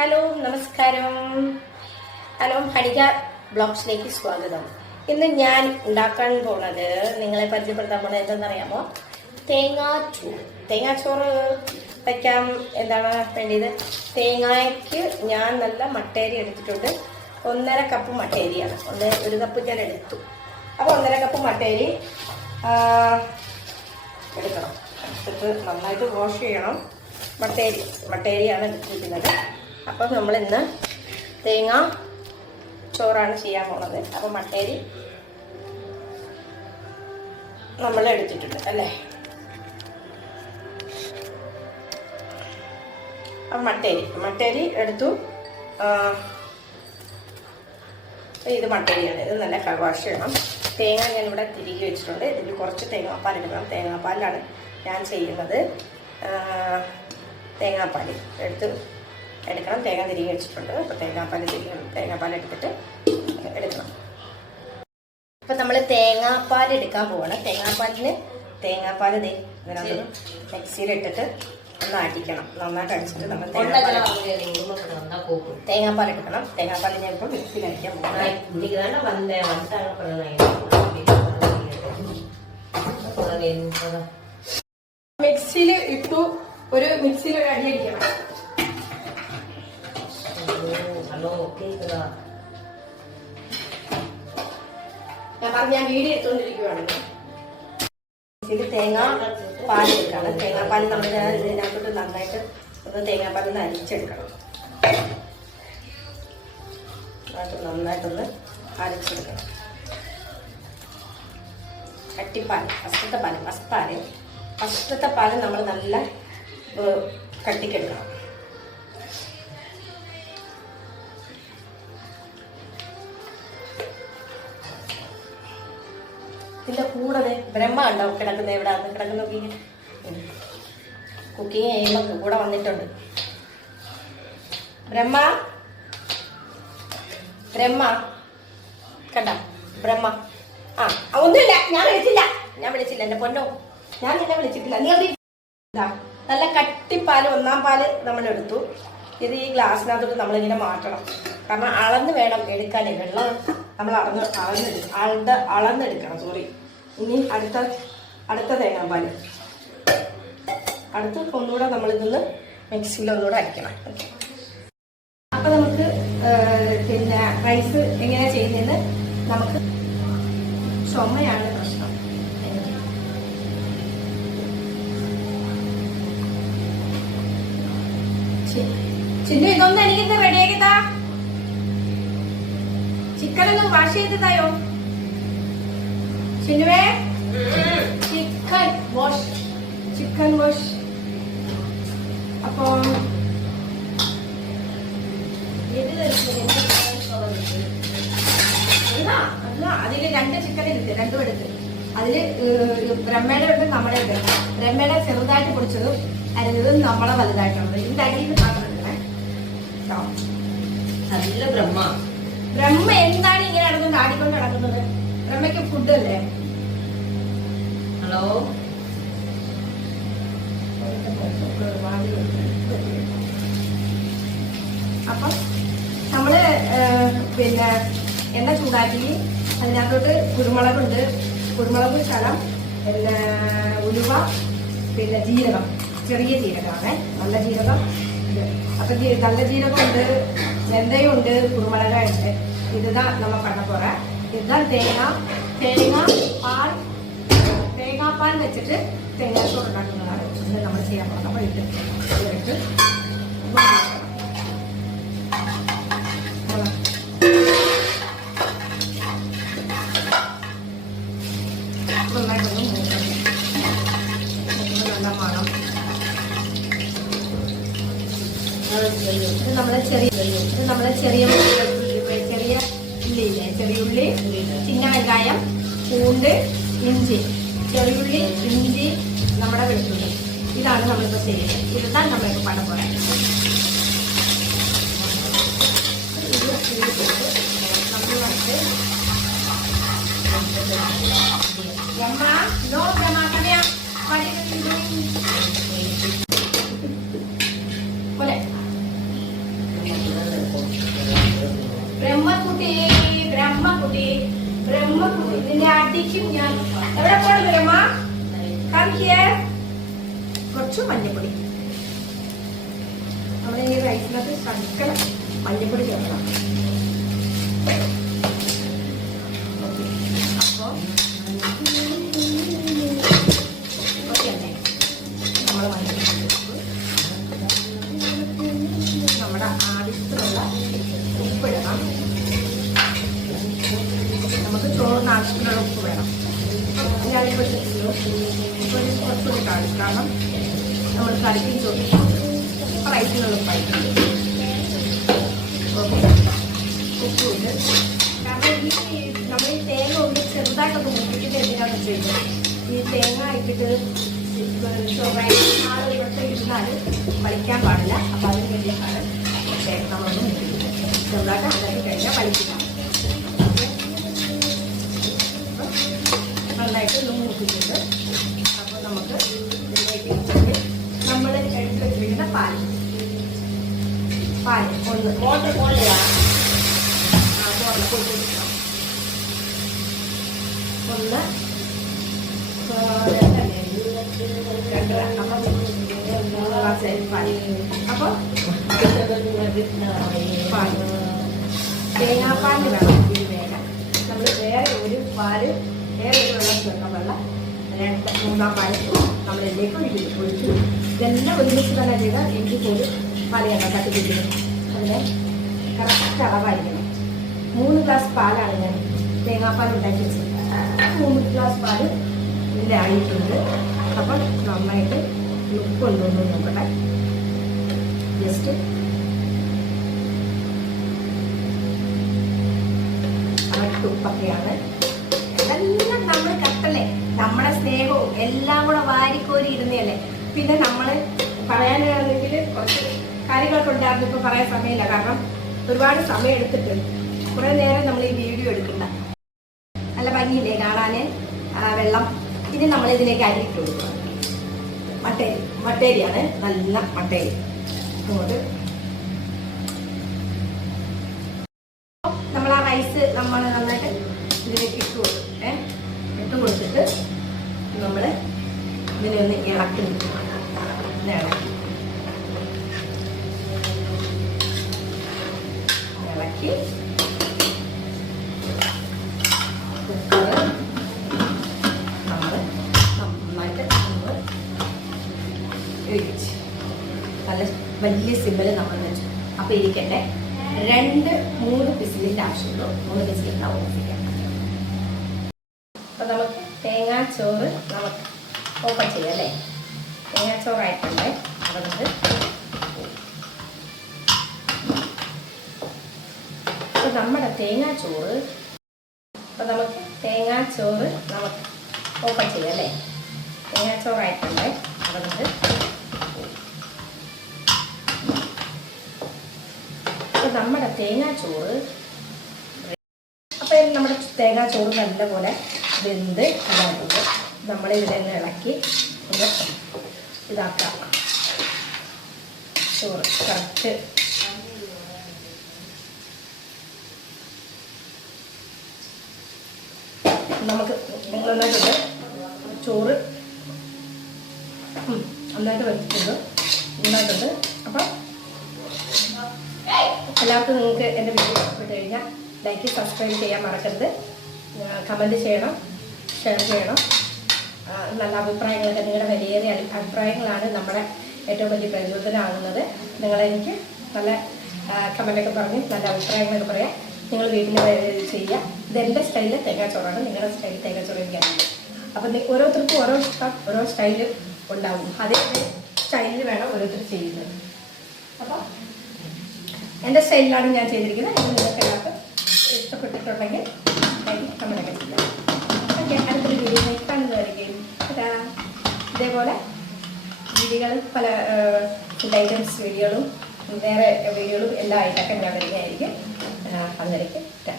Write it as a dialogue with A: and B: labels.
A: Hello നമസ്കാരം. Hello Harika ബ്ലോഗ്സിലേക്ക് സ്വാഗതം. ഇന്ന് ഞാൻ ഉണ്ടാക്കാൻ പോണത് നിങ്ങളെ പരിചയപ്പെടുത്താൻ പോണത് ചോറ്. തേങ്ങാ ചോറ് വയ്ക്കാൻ എന്താണ് വേണ്ടിയത് തേങ്ങയ്ക്ക് ഞാൻ നല്ല മട്ടേരി എടുത്തിട്ടുണ്ട്. ഒന്നര കപ്പ് മട്ടേരിയാണ്. ഒന്ന് ഒരു കപ്പ് ഞാൻ എടുത്തു. അപ്പോൾ ഒന്നര കപ്പ് മട്ടേരി എടുക്കണം. എടുത്തിട്ട് നന്നായിട്ട് വാഷ് ചെയ്യണം. മട്ടേരി മട്ടേരിയാണ് എടുത്തിരിക്കുന്നത്. അപ്പം നമ്മൾ ഇന്ന് തേങ്ങ ചോറാണ് ചെയ്യാൻ പോണത്. അപ്പം മട്ടേരി നമ്മൾ എടുത്തിട്ടുണ്ട് അല്ലേ? അപ്പം മട്ടേരി മട്ടേരി എടുത്തു. ഇത് മട്ടേരിയാണ്. ഇത് നല്ല കവാഷ് ചെയ്യണം. തേങ്ങ ഞാൻ ഇവിടെ തിരികെ വെച്ചിട്ടുണ്ട്. ഇതിൽ കുറച്ച് തേങ്ങാപ്പാൽ എടുക്കണം തേങ്ങാപ്പാലാണ് ഞാൻ ചെയ്യുന്നത്. തേങ്ങാപ്പാൽ എടുത്ത് എടുക്കണം. തേങ്ങ തിരികെ വെച്ചിട്ടുണ്ട്. അപ്പോൾ തേങ്ങാപ്പാൽ തിരികെ തേങ്ങാപ്പാൽ എടുത്തിട്ട് എടുക്കണം. അപ്പൊ നമ്മൾ തേങ്ങാപ്പാൽ എടുക്കാൻ പോവാണ്. തേങ്ങാപ്പാലിന് തേങ്ങാപ്പാൽ ദേ ഇതിനകത്ത് മിക്സിയിലിട്ടിട്ട് ഒന്ന് അടിക്കണം. നന്നായിട്ട് അടിച്ചിട്ട് നമ്മൾ തേങ്ങാപ്പാൽ തേങ്ങാപ്പാൽ എടുക്കണം. തേങ്ങാപ്പാൽ ഞാൻ ഇപ്പൊ മിക്സിയിൽ അടിക്കാൻ പോകണം മിക്സിയിൽ ഇട്ടു ഒരു മിക്സിയിൽ ഒരു അടി അടിക്കണം
B: വെള്ളമോ ഒക്കെ ഇട്ടതാ
A: ഞാൻ പറഞ്ഞ വീഡിയോ എടുത്തോണ്ടിരിക്കുവാണെങ്കിൽ ഇതിൽ തേങ്ങ പാലെടുക്കണം തേങ്ങാപ്പാൽ നമ്മൾ ഇതിനകത്തോട്ട് നന്നായിട്ട് ഒന്ന് തേങ്ങാപ്പാൽ അരിച്ചെടുക്കണം. അത് നന്നായിട്ടൊന്ന് അരച്ചെടുക്കണം. കട്ടിപ്പാൽ ഫസ്റ്റത്തെ പാൽ ഫസ്റ്റ് പാൽ ഫസ്റ്റത്തെ പാൽ നമ്മൾ നല്ല കട്ടിക്കെടുക്കണം. ഇതിന്റെ കൂടെ ദേ ബ്രഹ്മ ഉണ്ടാവും കിടക്കുന്നത് എവിടെ? കിടക്കുന്ന കുക്കിങ് ചെയ്യുമ്പോൾ കൂടെ വന്നിട്ടുണ്ട്. ബ്രഹ്മ? ബ്രഹ്മ? കണ്ട? ബ്രഹ്മ. ആ ഒന്നുമില്ല. ഞാൻ വിളിച്ചില്ല. ഞാൻ വിളിച്ചില്ല. എന്റെ പൊന്നോ. ഞാൻ നിന്നെ വിളിച്ചിട്ടില്ല. നീ അവിടെ നല്ല കട്ടിപ്പാൽ ഒന്നാം പാൽ നമ്മൾ എടുത്തു ഇത് ഈ ഗ്ലാസ്സിനകത്തോട്ട് നമ്മളിങ്ങനെ മാറ്റണം. കാരണം അളന്ന് വേണം എടുക്കാനേ. വെള്ളം നമ്മൾ അളന്ന് അളന്നെടു അളന്ന് അളന്നെടുക്കണം. സോറി ഇനി അടുത്ത അടുത്ത തേങ്ങാപ്പാൽ. അടുത്ത ഒന്നുകൂടെ നമ്മളിതൊന്ന് മിക്സിയിൽ ഒന്നുകൂടെ അരയ്ക്കണം. അപ്പൊ നമുക്ക് പിന്നെ റൈസ് എങ്ങനെയാ ചെയ്യുന്നതെന്ന് നമുക്ക് ചുമയാണ് പ്രശ്നം. എനിക്ക് ചിന്നു ഇതൊന്നും എനിക്കിന്ന് റെഡിയാക്കിത്താ ചിക്കനൊന്നും വാഷ് ചെയ്ത് സിനുവേ ചിക്കൻ വാഷ് ചിക്കൻ വാഷ് അപ്പം അതിൽ രണ്ട് ചിക്കൻ എടുത്ത് രണ്ടും എടുത്ത്. അതിൽ ബ്രഹ്മയുടെ ഉണ്ട് നമ്മുടെ ഉണ്ട് ബ്രഹ്മയുടെ ചെറുതായിട്ട് പൊടിച്ചതും അരുതും നമ്മളെ വലുതായിട്ടുള്ളത് ഇതിന്റെ മാത്രം എടുക്കണേ കേട്ടോ
B: നല്ല ബ്രഹ്മ.
A: ബ്രഹ്മ എന്താണ് ഇങ്ങനെ നടന്നുകൊണ്ട് ആടിക്കൊണ്ട് നടക്കുന്നത്? ബ്രഹ്മയ്ക്ക് ഫുഡ് അല്ലേ?
B: ஹலோ
A: അപ്പം നമ്മള് ഏഹ്, പിന്നെ എണ്ണ ചൂടാക്കി അതിനകത്തോട്ട് കുരുമുളകുണ്ട് കുരുമുളക് ശലം പിന്നെ ഉലുവ പിന്നെ ജീരകം ചെറിയ ജീരകമാണ് നല്ല ജീരകം ഇത് അപ്പൊ ജീ- നല്ല ജീരകമുണ്ട് വെന്തയുണ്ട് കുരുമുളകുണ്ട് ഇതാ നമ്മ பண்ண போறேன் இதுதான் തേങ്ങ തേങ്ങ പാൽ തേങ്ങാപ്പാൽ വെച്ചിട്ട് തേങ്ങാച്ചോറ് ഉണ്ടാക്കുന്നതാണ് ഇന്ന് നമ്മൾ ചെയ്യാൻ പോകുന്നത്. അപ്പോൾ ഇട്ട് ഇതിലിട്ട് വാങ്ങണം. നന്നായിട്ടൊന്ന് മൂക്കണം മൂക്കുന്നത് നല്ല മണം. ഇത് നമ്മളെ ചെറിയ ഇത് നമ്മളെ ചെറിയ ഉള്ളി- ചെറിയ ഉള്ളിയില്ലേ? ചെറിയ ഉള്ളി ചിന്ന വെങ്കായം പൂണ്ട് ഇഞ്ചി. ചെറിയുള്ളി ഇഞ്ചി നമ്മുടെ വെളുത്തുള്ളി. ഇതാണ് നമ്മളിപ്പോൾ ചെയ്യുന്നത്. ഇരുട്ടാൻ നമ്മളിപ്പോൾ പടം പോലെ. ഇത് നോ നന്നായിട്ട് Grandma, റൈസിനകത്ത് ശർക്കര മഞ്ഞപ്പൊടി ചേർക്കണം. അപ്പോൾ നമ്മൾ മഞ്ഞപ്പൊടി നമ്മുടെ ആവശ്യത്തിനുള്ള ഉപ്പിടണം നമുക്ക് ചോറിന് ആവശ്യത്തിനുള്ള ഉപ്പ് വേണം. ഞാനിപ്പോൾ ഒരു കുറച്ചുകൂടി കാണും കാരണം നമ്മൾ കറിക്കും ചോദിക്കും ഉപ്പായിട്ടുണ്ട് ഓക്കെ. ഉപ്പുണ്ട്. കാരണം ഈ നമ്മൾ ഈ തേങ്ങ ഒന്ന് ചെറുതായിട്ടൊക്കെ മുട്ടിച്ചിട്ട് എന്തിനാന്ന് വെച്ച് കഴിഞ്ഞാൽ ഈ തേങ്ങ ഇട്ടിട്ട് നാളെ വട്ടം ഇരുന്നാൽ വലിക്കാൻ പാടില്ല. അപ്പം അതിന് വേണ്ടിയിട്ടാണ് പക്ഷേ നമ്മളൊന്ന് മുട്ടിക്കുന്നത് ചെറുതായിട്ട് ഉണ്ടാക്കി കഴിഞ്ഞാൽ വലിക്കില്ല. നന്നായിട്ട് ഒന്ന് മൂപ്പിച്ചിട്ട് അപ്പോൾ നമുക്ക് ഇതിലേക്ക് ഇട്ടിട്ട് നമ്മൾ എടുത്ത് വെച്ചിരിക്കുന്ന പാൽ പാൽ
B: മോട്ടർ പോലെയാ.
A: ഒന്ന് പാൽ. അപ്പോൾ പാൽ. തേങ്ങാപ്പാൽ വേണം ഇത് വേണം നമ്മൾ വേറെ ഒരു പാൽ വേറെ ഒരു വെള്ളം ചേർക്കാൻ വെള്ളം രണ്ട് മൂന്നാം പാൽ നമ്മൾ ഇതിലേക്ക് ഒഴിക്കും ഒഴിച്ചു ഇതെല്ലാം ഒരുമിച്ച് തന്നെ ചെയ്താൽ എനിക്ക് ഒരു പാലിയാണ് തട്ടിപ്പിടിക്കുന്നത് അതിന് കറക്റ്റ് അളവായിരിക്കണം. മൂന്ന് ഗ്ലാസ് പാലാണ് ഞാൻ തേങ്ങാപ്പാൽ ഉണ്ടാക്കി വെച്ചത്. മൂന്ന് ഗ്ലാസ് പാൽ ഇതിന്റെ ആയിട്ടുണ്ട് അപ്പം നന്നായിട്ട് ഉപ്പ് ഉണ്ടോന്ന് നോക്കട്ടെ. ജസ്റ്റ് ഉപ്പൊക്കെയാണ് എല്ലാം നമ്മൾ കത്തല്ലേ? നമ്മുടെ സ്നേഹവും എല്ലാം കൂടെ വാരിക്കോരി ഇരുന്നല്ലേ പിന്നെ നമ്മൾ പറയാനാണെങ്കിൽ കുറച്ച് കാര്യങ്ങളൊക്കെ ഉണ്ടായിരുന്നു. ഇപ്പൊ പറയാൻ സമയമില്ല. കാരണം ഒരുപാട് സമയം എടുത്തിട്ടുണ്ട്. കുറെ നേരം നമ്മൾ ഈ വീഡിയോ എടുക്കണ്ട. നല്ല ഭംഗിയില്ലേ കാണാന്? വെള്ളം. ഇനി നമ്മൾ ഇതിലേക്ക് അരിയിട്ട് ഇട്ട് കൊടുക്കുക. മട്ടേരി. മട്ടേരിയാണ്. നല്ല മട്ടേരി. അതുകൊണ്ട് നമ്മൾ ആ റൈസ് നമ്മൾ നന്നായിട്ട് ഇതിലേക്ക് ഇട്ട് കൊടുക്കും ഏ? ഇട്ട് കൊടുത്തിട്ട് നമ്മൾ ഇതിനെ ഒന്ന് ഇളക്കി ഇളക്കി. ഇളക്കി. നമ്മൾ നമ്മൾ വലിയ സിമ്പിൾ നമ്മൾ വെച്ചു. അപ്പോൾ ഇരിക്കട്ടെ. രണ്ട് മൂന്ന് പിസിലിന്റെ ആവശ്യമുള്ളൂ. മൂന്ന് പിസിലിന്റെ ഓഫിക്കാം. അപ്പോൾ നമുക്ക് തേങ്ങാച്ചോറ് നമുക്ക് ഓപ്പൺ ചെയ്യാം അല്ലേ? തേങ്ങാച്ചോറായിട്ടുണ്ട്. അതുകൊണ്ട് അപ്പോൾ നമ്മുടെ തേങ്ങാച്ചോറ് അപ്പോൾ നമുക്ക് തേങ്ങാ ചോറ് നമുക്ക് ഓപ്പൺ ചെയ്യാം അല്ലേ? തേങ്ങാച്ചോറായിട്ടുണ്ട്. അപ്പോൾ നമ്മുടെ തേങ്ങാ ചോറ് അപ്പോൾ നമ്മുടെ തേങ്ങാച്ചോറ് നല്ലപോലെ വെന്ത് നമ്മൾ നിന്ന് ഇളക്കി ഇതാക്കാം. ചോറ് കറക്റ്റ് നമുക്ക് നന്നായിട്ടുണ്ട് ചോറ് ഉം, നന്നായിട്ട് വെച്ചിട്ടുണ്ട്. നന്നായിട്ടുണ്ട് അപ്പം എല്ലാവർക്കും നിങ്ങൾക്ക് എന്റെ വീഡിയോ ഇഷ്ടപ്പെട്ട് കഴിഞ്ഞാൽ ലൈക്ക് സബ്സ്ക്രൈബ് ചെയ്യാൻ മറക്കരുത്. കമന്റ് ചെയ്യണം ഷെയർ ചെയ്യണം. നല്ല അഭിപ്രായങ്ങളൊക്കെ നിങ്ങളുടെ വിലയേറിയ അഭി- അഭിപ്രായങ്ങളാണ് നമ്മുടെ ഏറ്റവും വലിയ പ്രചോദനമാകുന്നത്. നിങ്ങളെനിക്ക് നല്ല കമന്റൊക്കെ പറഞ്ഞ് നല്ല അഭിപ്രായങ്ങളൊക്കെ പറയാം നിങ്ങൾ വീട്ടിൽ ചെയ്യുക. ഇതെന്റെ സ്റ്റൈലിൽ തേങ്ങാച്ചോറാണ്. നിങ്ങളുടെ സ്റ്റൈലിൽ തേങ്ങാച്ചോറ് എനിക്കറിയില്ല അപ്പം ഓരോരുത്തർക്കും ഓരോ ഇഷ്ടം ഓരോ സ്റ്റൈൽ. ഉണ്ടാവും. അതേ സ്റ്റൈലിൽ വേണം ഓരോരുത്തർ ചെയ്യുന്നത്. അപ്പോൾ എന്റെ സ്റ്റൈലിലാണ് ഞാൻ ചെയ്തിരിക്കുന്നത്. ഇത് നിങ്ങൾക്ക് എല്ലാവർക്കും ഇഷ്ടപ്പെട്ടിട്ടുണ്ടെങ്കിൽ കമന്റൊക്കെ ചെയ്യാം ഓക്കെ അടുത്തൊരു വീഡിയോ കാണുന്നതായിരിക്കും. ഇതേപോലെ വീഡിയോകൾ പല ഫുഡ് ഐറ്റംസ് വീഡിയോകളും വേറെ വീഡിയോകളും എല്ലാ ആയിട്ടൊക്കെ ഞാൻ വരികയായിരിക്കും അന്നേരയ്ക്ക് ടാ.